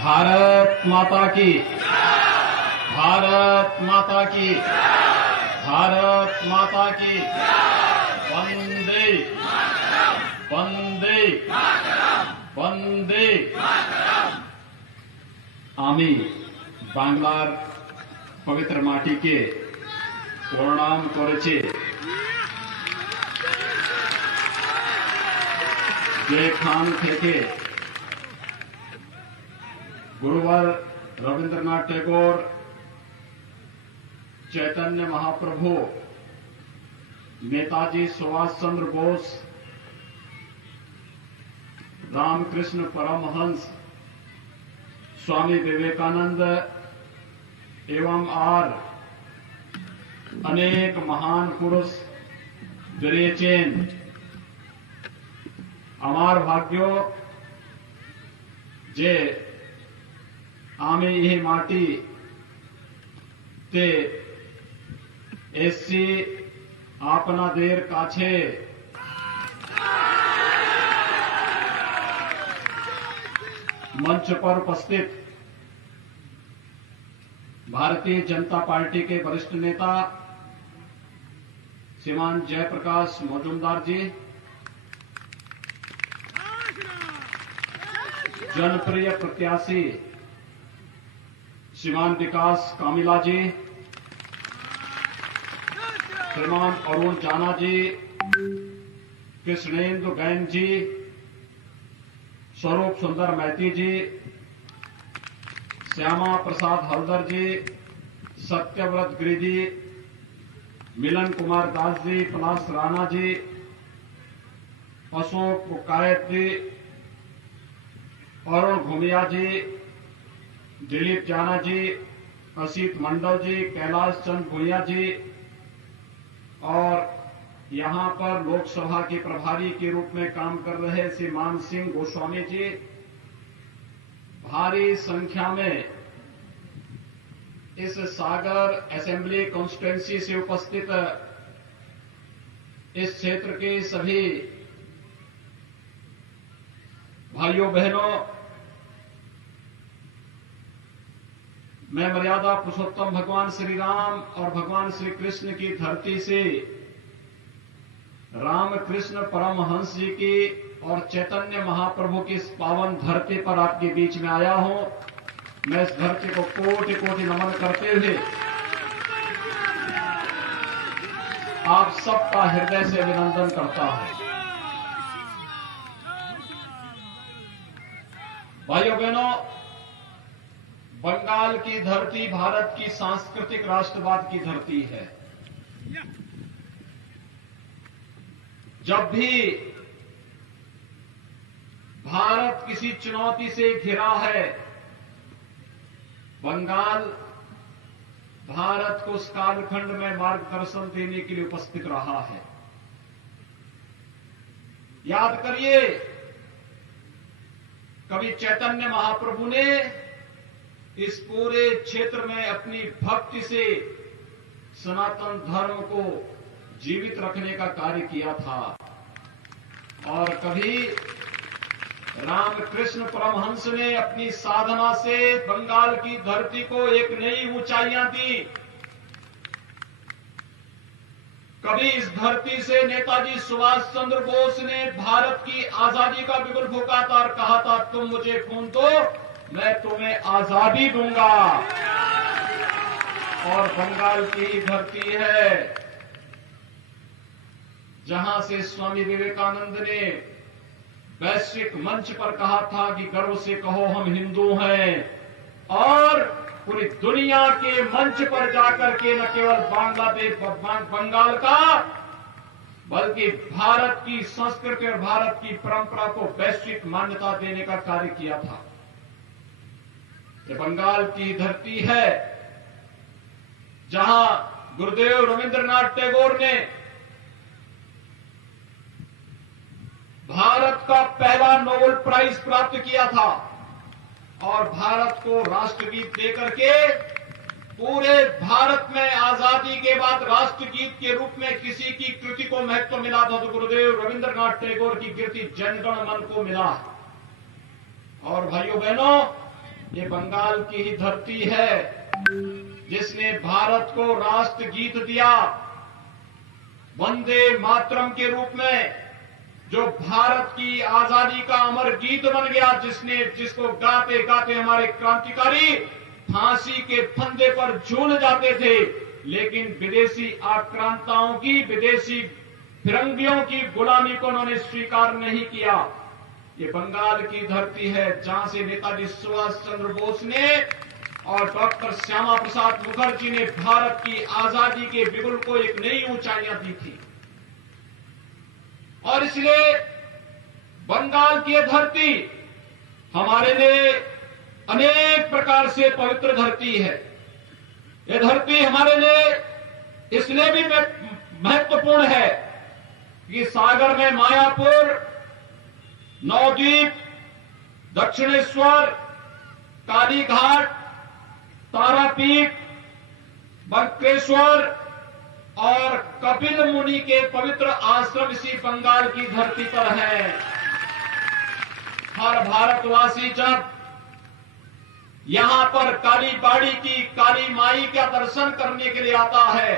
भारत माता की, भारत माता की, भारत माता की। वंदे वंदे वंदे। आमी बांग्लार पवित्र माटी के प्रणाम करेছি। যেখান থেকে गुरुवर रविंद्रनाथ टैगोर, चैतन्य महाप्रभु, नेताजी सुभाष चंद्र बोस, रामकृष्ण परमहंस, स्वामी विवेकानंद एवं और अनेक महान पुरुष जरिएचेन आमार भाग्यो जे आमी यह माटी ते एससी आपना देर काछे मंच पर उपस्थित भारतीय जनता पार्टी के वरिष्ठ नेता श्रीमान जयप्रकाश मजूमदार जी, जनप्रिय प्रत्याशी श्रीमान विकास कामिला जी, श्रीमान अरुण जाना जी, कृष्णेंदु गैन जी, स्वरूप सुंदर मैती जी, श्यामा प्रसाद हल्दर जी, सत्यव्रत गिरी जी, मिलन कुमार दास जी, पलाश राणा जी, अशोक कुकायत जी, अरुण घुमिया जी, दिलीप जाना जी, असित मंडल जी, कैलाश चंद भुइया जी और यहां पर लोकसभा के प्रभारी के रूप में काम कर रहे श्री मान सिंह गोस्वामी जी, भारी संख्या में इस सागर असेंबली कॉन्स्टिट्यूएंसी से उपस्थित इस क्षेत्र के सभी भाइयों बहनों, मैं मर्यादा पुरुषोत्तम भगवान श्री राम और भगवान श्री कृष्ण की धरती से रामकृष्ण परमहंस जी की और चैतन्य महाप्रभु की इस पावन धरती पर आपके बीच में आया हूं। मैं इस धरती को कोटि कोटि नमन करते हुए आप सबका हृदय से अभिनंदन करता हूं। भाइयों बहनों, बंगाल की धरती भारत की सांस्कृतिक राष्ट्रवाद की धरती है। जब भी भारत किसी चुनौती से घिरा है, बंगाल भारत को उस कालखंड में मार्गदर्शन देने के लिए उपस्थित रहा है। याद करिए, कभी चैतन्य महाप्रभु ने इस पूरे क्षेत्र में अपनी भक्ति से सनातन धर्म को जीवित रखने का कार्य किया था और कभी रामकृष्ण परमहंस ने अपनी साधना से बंगाल की धरती को एक नई ऊंचाइयां दी। कभी इस धरती से नेताजी सुभाष चंद्र बोस ने भारत की आजादी का बिगुल फूंका था और कहा था, तुम मुझे खून दो, मैं तुम्हें आजादी दूंगा। और बंगाल की धरती है जहां से स्वामी विवेकानंद ने वैश्विक मंच पर कहा था कि गर्व से कहो हम हिंदू हैं, और पूरी दुनिया के मंच पर जाकर के न केवल बांग्लादेश बंगाल का बल्कि भारत की संस्कृति और भारत की परंपरा को वैश्विक मान्यता देने का कार्य किया था। ये बंगाल की धरती है जहां गुरुदेव रविंद्रनाथ टैगोर ने भारत का पहला नोबेल प्राइज प्राप्त किया था और भारत को राष्ट्रगीत देकर के पूरे भारत में आजादी के बाद राष्ट्रगीत के रूप में किसी की कृति को महत्व मिला था तो गुरुदेव रविंद्रनाथ टैगोर की कृति जनगण मन को मिला। और भाइयों बहनों, ये बंगाल की ही धरती है जिसने भारत को राष्ट्र गीत दिया वंदे मातरम के रूप में, जो भारत की आजादी का अमर गीत बन गया, जिसको गाते गाते हमारे क्रांतिकारी फांसी के फंदे पर झूल जाते थे। लेकिन विदेशी आक्रांताओं की, विदेशी फिरंगियों की गुलामी को उन्होंने स्वीकार नहीं किया। ये बंगाल की धरती है जहां से नेताजी सुभाष चंद्र बोस ने और डॉक्टर श्यामा प्रसाद मुखर्जी ने भारत की आजादी के बिगुल को एक नई ऊंचाइयां दी थी। और इसलिए बंगाल की धरती हमारे लिए अनेक प्रकार से पवित्र धरती है। यह धरती हमारे लिए इसलिए भी महत्वपूर्ण है कि सागर में मायापुर, नवद्वीप, दक्षिणेश्वर, कालीघाट, तारापीठ, बंकेश्वर और कपिल मुनि के पवित्र आश्रम इसी बंगाल की धरती पर है। हर भारतवासी जब यहां पर काली बाड़ी की काली माई का दर्शन करने के लिए आता है,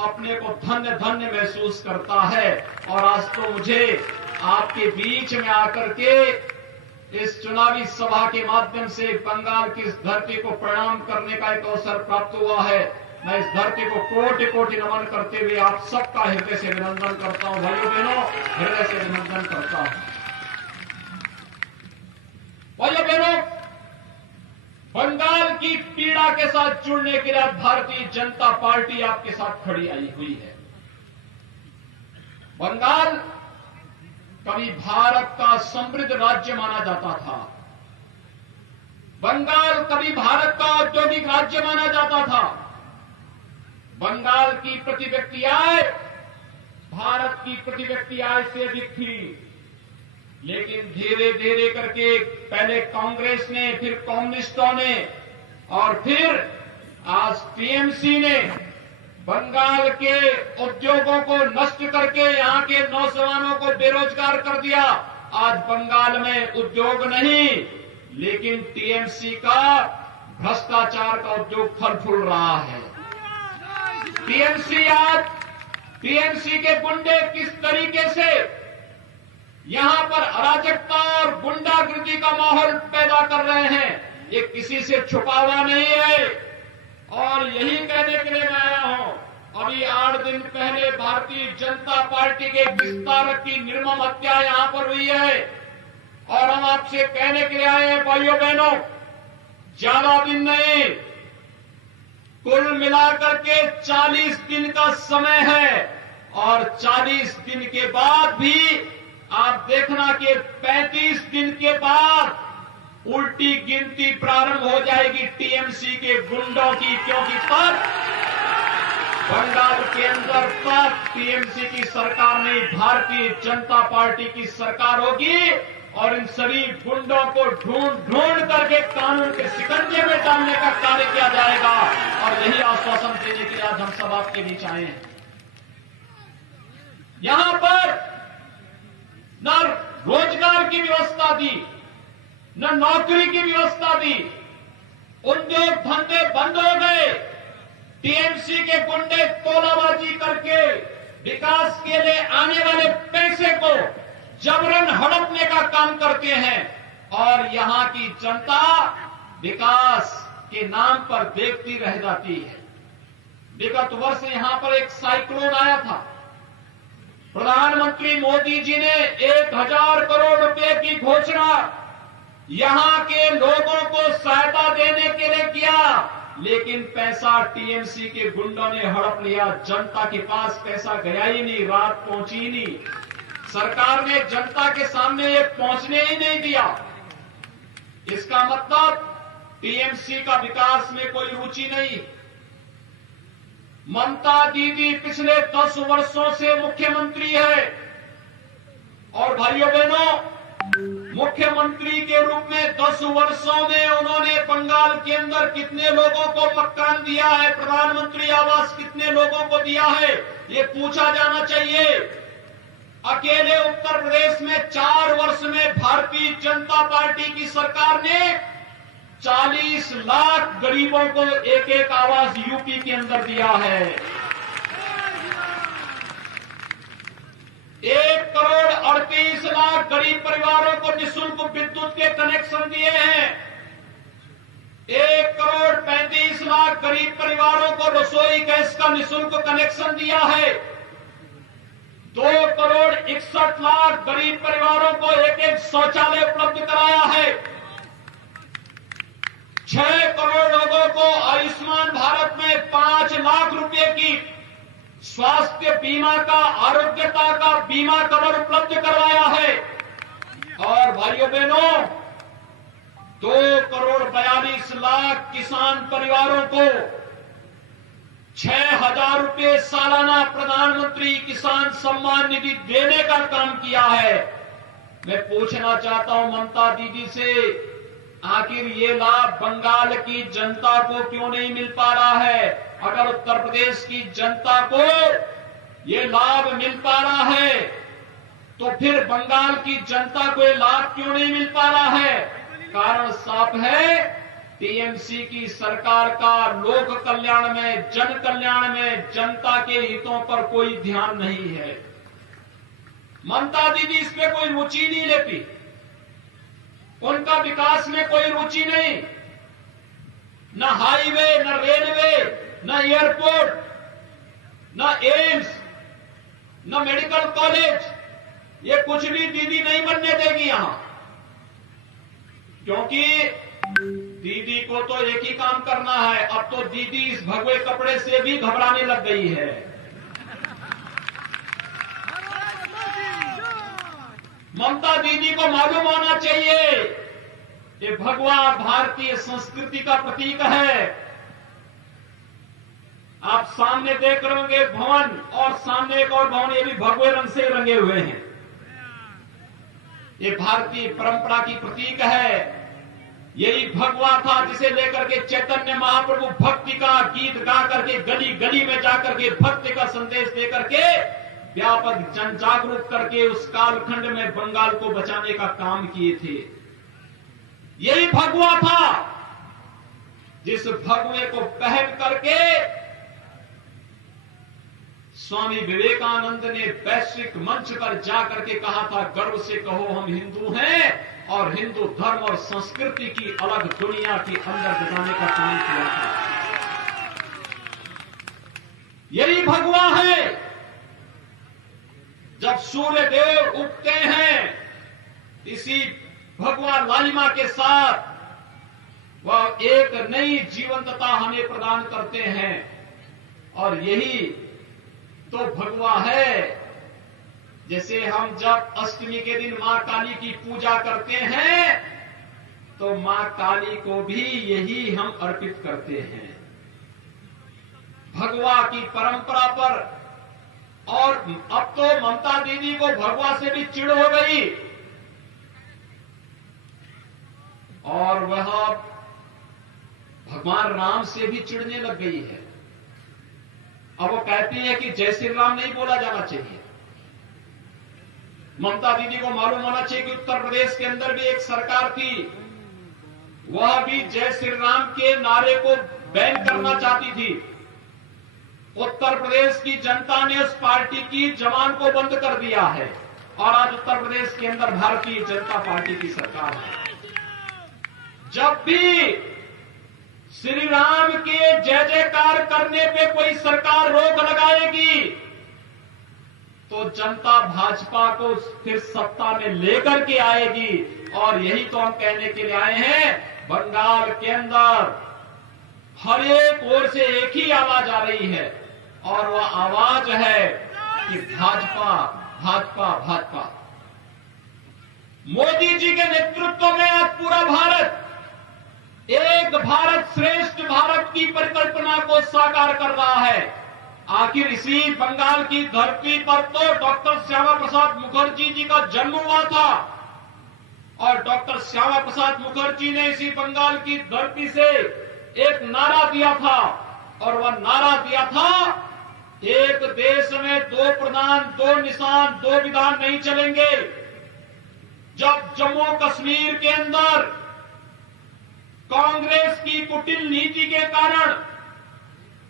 अपने को धन्य धन्य महसूस करता है। और आज तो मुझे आपके बीच में आकर के इस चुनावी सभा के माध्यम से बंगाल की इस धरती को प्रणाम करने का एक अवसर प्राप्त हुआ है। मैं इस धरती को कोटि कोटि नमन करते हुए आप सबका हृदय से अभिनंदन करता हूं। भाइयों बहनों, हृदय से अभिनंदन करता हूं। भाइयों बहनों, बंगाल की पीड़ा के साथ जुड़ने के लिए भारतीय जनता पार्टी आपके साथ खड़ी आई हुई है। बंगाल कभी भारत का समृद्ध राज्य माना जाता था। बंगाल कभी भारत का औद्योगिक राज्य माना जाता था। बंगाल की प्रति व्यक्ति आय भारत की प्रति व्यक्ति आय से अधिक थी। लेकिन धीरे धीरे करके पहले कांग्रेस ने, फिर कम्युनिस्टों ने और फिर आज टीएमसी ने बंगाल के उद्योगों को नष्ट करके यहां के नौजवानों को बेरोजगार कर दिया। आज बंगाल में उद्योग नहीं, लेकिन टीएमसी का भ्रष्टाचार का उद्योग फल फूल रहा है। टीएमसी के गुंडे किस तरीके से यहां पर अराजकता और गुंडागर्दी का माहौल पैदा कर रहे हैं, ये किसी से छुपा हुआ नहीं है। और यही कहने के लिए मैं आया हूं। अभी 8 दिन पहले भारतीय जनता पार्टी के विस्तारक की निर्मम हत्या यहां पर हुई है और हम आपसे कहने के लिए आए हैं भाइयों बहनों, ज्यादा दिन नहीं, कुल मिलाकर के 40 दिन का समय है। और 40 दिन के बाद भी आप देखना कि 35 दिन के बाद उल्टी गिनती प्रारंभ हो जाएगी टीएमसी के गुंडों की, क्योंकि तब बंगाल के अंदर तब टीएमसी की सरकार नहीं, भारतीय जनता पार्टी की सरकार होगी और इन सभी गुंडों को ढूंढ करके कानून के शिकंजे में डालने का कार्य किया जाएगा। और यही आश्वासन देने के लिए आज हम सब आपके बीच आए हैं। यहां पर न रोजगार की व्यवस्था दी, न नौकरी की व्यवस्था दी, उद्योग धंधे बंद हो गए। टीएमसी के गुंडे तोलाबाजी करके विकास के लिए आने वाले पैसे को जबरन हड़पने का काम करते हैं और यहां की जनता विकास के नाम पर देखती रह जाती है। विगत वर्ष यहां पर एक साइक्लोन आया था। प्रधानमंत्री मोदी जी ने 1000 करोड़ रुपए की घोषणा यहां के लोगों को सहायता देने के लिए किया, लेकिन पैसा टीएमसी के गुंडों ने हड़प लिया। जनता के पास पैसा गया ही नहीं, रात पहुंची नहीं। सरकार ने जनता के सामने ये पहुंचने ही नहीं दिया। इसका मतलब टीएमसी का विकास में कोई रुचि नहीं। ममता दीदी पिछले 10 वर्षों से मुख्यमंत्री है और भाइयों बहनों, मुख्यमंत्री के रूप में 10 वर्षों में उन्होंने बंगाल के अंदर कितने लोगों को मकान दिया है, प्रधानमंत्री आवास कितने लोगों को दिया है, ये पूछा जाना चाहिए। अकेले उत्तर प्रदेश में 4 वर्ष में भारतीय जनता पार्टी की सरकार ने 40 लाख गरीबों को एक एक आवास यूपी के अंदर दिया है। 1,38,00,000 गरीब परिवारों को निःशुल्क विद्युत के कनेक्शन दिए हैं। 1,35,00,000 गरीब परिवारों को रसोई गैस का निःशुल्क कनेक्शन दिया है। 2,61,00,000 गरीब परिवारों को एक एक शौचालय उपलब्ध कराया है। 6 करोड़ लोगों को आयुष्मान भारत में 5 लाख रुपए की स्वास्थ्य बीमा का, आरोग्यता का बीमा कवर उपलब्ध करवाया है। और भाइयों बहनों, 2,42,00,000 किसान परिवारों को 6,000 रुपए सालाना प्रधानमंत्री किसान सम्मान निधि देने का काम किया है। मैं पूछना चाहता हूं ममता दीदी से, आखिर ये लाभ बंगाल की जनता को क्यों नहीं मिल पा रहा है? अगर उत्तर प्रदेश की जनता को ये लाभ मिल पा रहा है तो फिर बंगाल की जनता को ये लाभ क्यों नहीं मिल पा रहा है? कारण साफ है, टीएमसी की सरकार का लोक कल्याण में, जन कल्याण में, जनता के हितों पर कोई ध्यान नहीं है। ममता दीदी इसमें कोई रुचि नहीं लेती, उनका विकास में कोई रुचि नहीं। न हाईवे, न रेलवे, न एयरपोर्ट, न एम्स, न मेडिकल कॉलेज, ये कुछ भी दीदी नहीं बनने देगी यहां। क्योंकि दीदी को तो एक ही काम करना है। अब तो दीदी इस भगवे कपड़े से भी घबराने लग गई है। ममता दीदी को मालूम होना चाहिए कि भगवा भारतीय संस्कृति का प्रतीक है। आप सामने देख रहे होंगे भवन, और सामने एक और भवन, ये भी भगवे रंग से रंगे हुए हैं। ये भारतीय परंपरा की प्रतीक है। यही भगवा था जिसे लेकर के चैतन्य महाप्रभु भक्ति का गीत गा करके गली गली में जाकर के भक्ति का संदेश दे करके व्यापक जन जागरूक करके उस कालखंड में बंगाल को बचाने का काम किए थे। यही भगवा था जिस भगवे को पहन करके स्वामी विवेकानंद ने वैश्विक मंच पर जाकर के कहा था, गर्व से कहो हम हिंदू हैं, और हिंदू धर्म और संस्कृति की अलग दुनिया के अंदर बताने का काम किया था। यही भगवा है। जब सूर्य देव उगते हैं, इसी भगवा लालिमा के साथ वह एक नई जीवंतता हमें प्रदान करते हैं। और यही तो भगवा है। जैसे हम जब अष्टमी के दिन मां काली की पूजा करते हैं, तो मां काली को भी यही हम अर्पित करते हैं, भगवा की परंपरा पर। और अब तो ममता दीदी को भगवा से भी चिढ़ हो गई, और वह भगवान राम से भी चिढ़ने लग गई है। अब वो कहती है कि जय श्री राम नहीं बोला जाना चाहिए। ममता दीदी को मालूम होना चाहिए कि उत्तर प्रदेश के अंदर भी एक सरकार थी, वह भी जय श्री राम के नारे को बैन करना चाहती थी। उत्तर प्रदेश की जनता ने उस पार्टी की जबान को बंद कर दिया है, और आज उत्तर प्रदेश के अंदर भारतीय जनता पार्टी की सरकार है। जब भी श्री राम के जय जयकार करने पे कोई सरकार रोक लगाएगी, तो जनता भाजपा को फिर सत्ता में लेकर के आएगी। और यही तो हम कहने के लिए आए हैं। बंगाल के अंदर हर एक ओर से एक ही आवाज आ रही है, और वह आवाज है कि भाजपा भाजपा भाजपा। मोदी जी के नेतृत्व में आज पूरा भारत एक भारत श्रेष्ठ भारत की परिकल्पना को साकार कर रहा है। आखिर इसी बंगाल की धरती पर तो डॉक्टर श्यामा प्रसाद मुखर्जी जी का जन्म हुआ था, और डॉक्टर श्यामा प्रसाद मुखर्जी ने इसी बंगाल की धरती से एक नारा दिया था, और वह नारा दिया था, एक देश में दो प्रधान, दो निशान, दो विधान नहीं चलेंगे। जब जम्मू कश्मीर के अंदर कांग्रेस की कुटिल नीति के कारण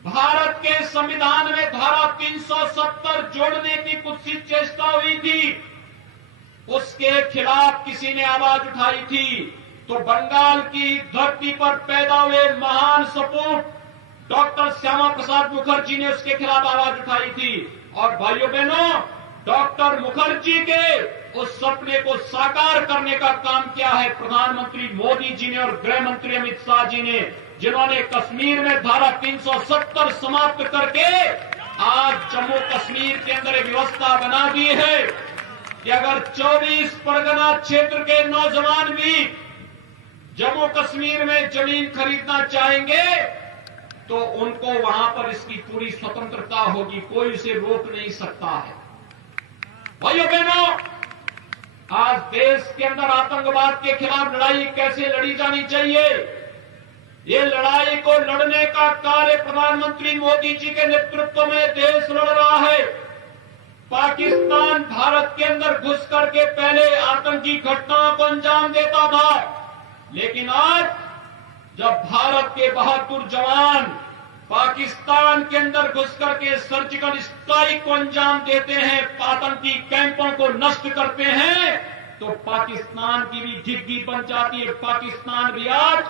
भारत के संविधान में धारा 370 जोड़ने की कुत्सित चेष्टा हुई थी, उसके खिलाफ किसी ने आवाज उठाई थी, तो बंगाल की धरती पर पैदा हुए महान सपूत डॉक्टर श्यामा प्रसाद मुखर्जी ने उसके खिलाफ आवाज उठाई थी। और भाइयों बहनों, डॉक्टर मुखर्जी के उस सपने को साकार करने का काम किया है प्रधानमंत्री मोदी जी ने और गृह मंत्री अमित शाह जी ने, जिन्होंने कश्मीर में धारा 370 समाप्त करके आज जम्मू कश्मीर के अंदर एक व्यवस्था बना दी है कि अगर 24 परगना क्षेत्र के नौजवान भी जम्मू कश्मीर में जमीन खरीदना चाहेंगे तो उनको वहां पर इसकी पूरी स्वतंत्रता होगी, कोई इसे रोक नहीं सकता है। भाइयों बहनों, आज देश के अंदर आतंकवाद के खिलाफ लड़ाई कैसे लड़ी जानी चाहिए, ये लड़ाई को लड़ने का कार्य प्रधानमंत्री मोदी जी के नेतृत्व में देश लड़ रहा है। पाकिस्तान भारत के अंदर घुस करके पहले आतंकी घटनाओं को अंजाम देता था, लेकिन आज जब भारत के बहादुर जवान पाकिस्तान के अंदर घुस करके सर्जिकल स्ट्राइक को अंजाम देते हैं, आतंकी कैंपों को नष्ट करते हैं, तो पाकिस्तान की भी झिग्गी बन जाती है। पाकिस्तान भी आज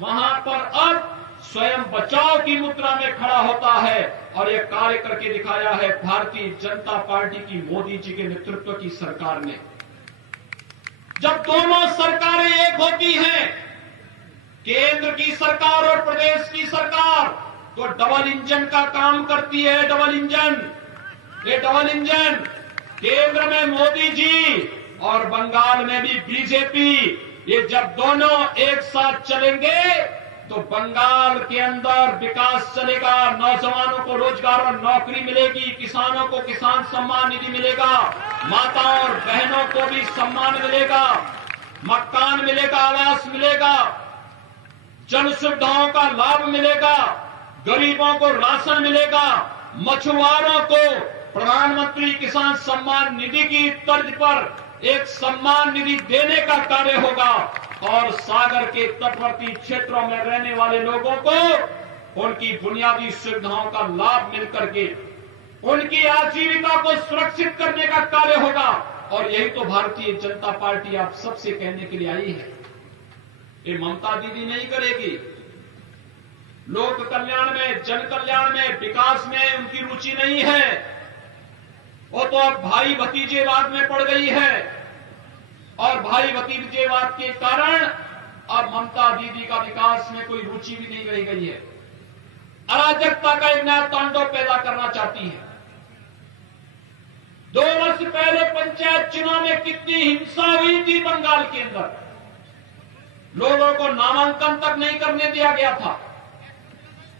वहां पर अब स्वयं बचाव की मुद्रा में खड़ा होता है और यह कार्य करके दिखाया है भारतीय जनता पार्टी की मोदी जी के नेतृत्व की सरकार ने। जब दोनों सरकारें एक होती हैं, केंद्र की सरकार और प्रदेश की सरकार, तो डबल इंजन का काम करती है। डबल इंजन, ये डबल इंजन केंद्र में मोदी जी और बंगाल में भी बीजेपी, ये जब दोनों एक साथ चलेंगे तो बंगाल के अंदर विकास चलेगा, नौजवानों को रोजगार और नौकरी मिलेगी, किसानों को किसान सम्मान निधि मिलेगा, माताओं और बहनों को भी सम्मान मिलेगा, मकान मिलेगा, आवास मिलेगा, जन सुविधाओं का लाभ मिलेगा, गरीबों को राशन मिलेगा, मछुआरों को प्रधानमंत्री किसान सम्मान निधि की तर्ज पर एक सम्मान निधि देने का कार्य होगा और सागर के तटवर्ती क्षेत्रों में रहने वाले लोगों को उनकी बुनियादी सुविधाओं का लाभ मिलकर के उनकी आजीविका को सुरक्षित करने का कार्य होगा। और यही तो भारतीय जनता पार्टी आप सबसे कहने के लिए आई है। ये ममता दीदी नहीं करेगी। लोक कल्याण में, जन कल्याण में, विकास में उनकी रुचि नहीं है, वो तो अब भाई भतीजेवाद में पड़ गई है और भाई भतीजेवाद के कारण अब ममता दीदी का विकास में कोई रुचि भी नहीं रह गई है। अराजकता का एक नया तांडव पैदा करना चाहती है। 2 वर्ष पहले पंचायत चुनाव में कितनी हिंसा हुई थी बंगाल के अंदर, लोगों को नामांकन तक नहीं करने दिया गया था।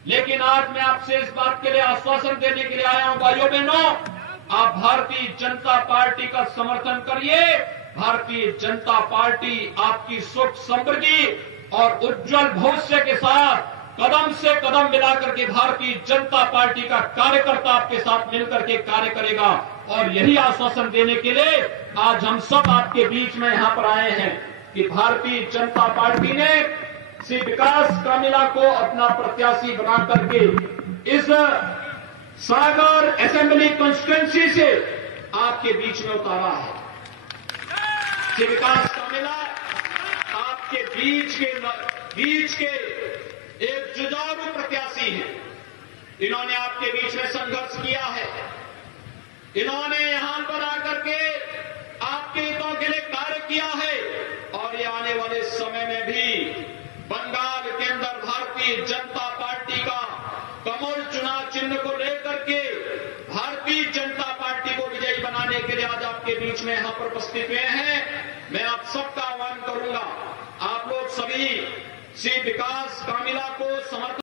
लेकिन आज मैं आपसे इस बात के लिए आश्वासन देने के लिए आया हूं, भाइयों बहनों, आप भारतीय जनता पार्टी का समर्थन करिए। भारतीय जनता पार्टी आपकी सुख समृद्धि और उज्जवल भविष्य के साथ कदम से कदम मिलाकर के भारतीय जनता पार्टी का कार्यकर्ता आपके साथ मिलकर के कार्य करेगा। और यही आश्वासन देने के लिए आज हम सब आपके बीच में यहां पर आए हैं कि भारतीय जनता पार्टी ने श्री विकास कामिला को अपना प्रत्याशी बना करके इस सागर असेंबली कॉन्स्टिट्यूएंसी से आपके बीच में उतारा है। श्री विकास कामिला आपके बीच के एक जुझारू प्रत्याशी हैं। इन्होंने आपके बीच में संघर्ष किया है, इन्होंने यहां पर आकर के आपके हितों के लिए कार्य किया है और ये आने वाले समय में भी बंगाल के अंदर भारतीय जनता पार्टी का कमल चुनाव चिन्ह को लेकर के भारतीय जनता पार्टी को विजयी बनाने के लिए आज आपके बीच में यहां पर उपस्थित हुए हैं। मैं आप सबका आह्वान करूंगा, आप लोग सभी श्री विकास कामिला को समर्थन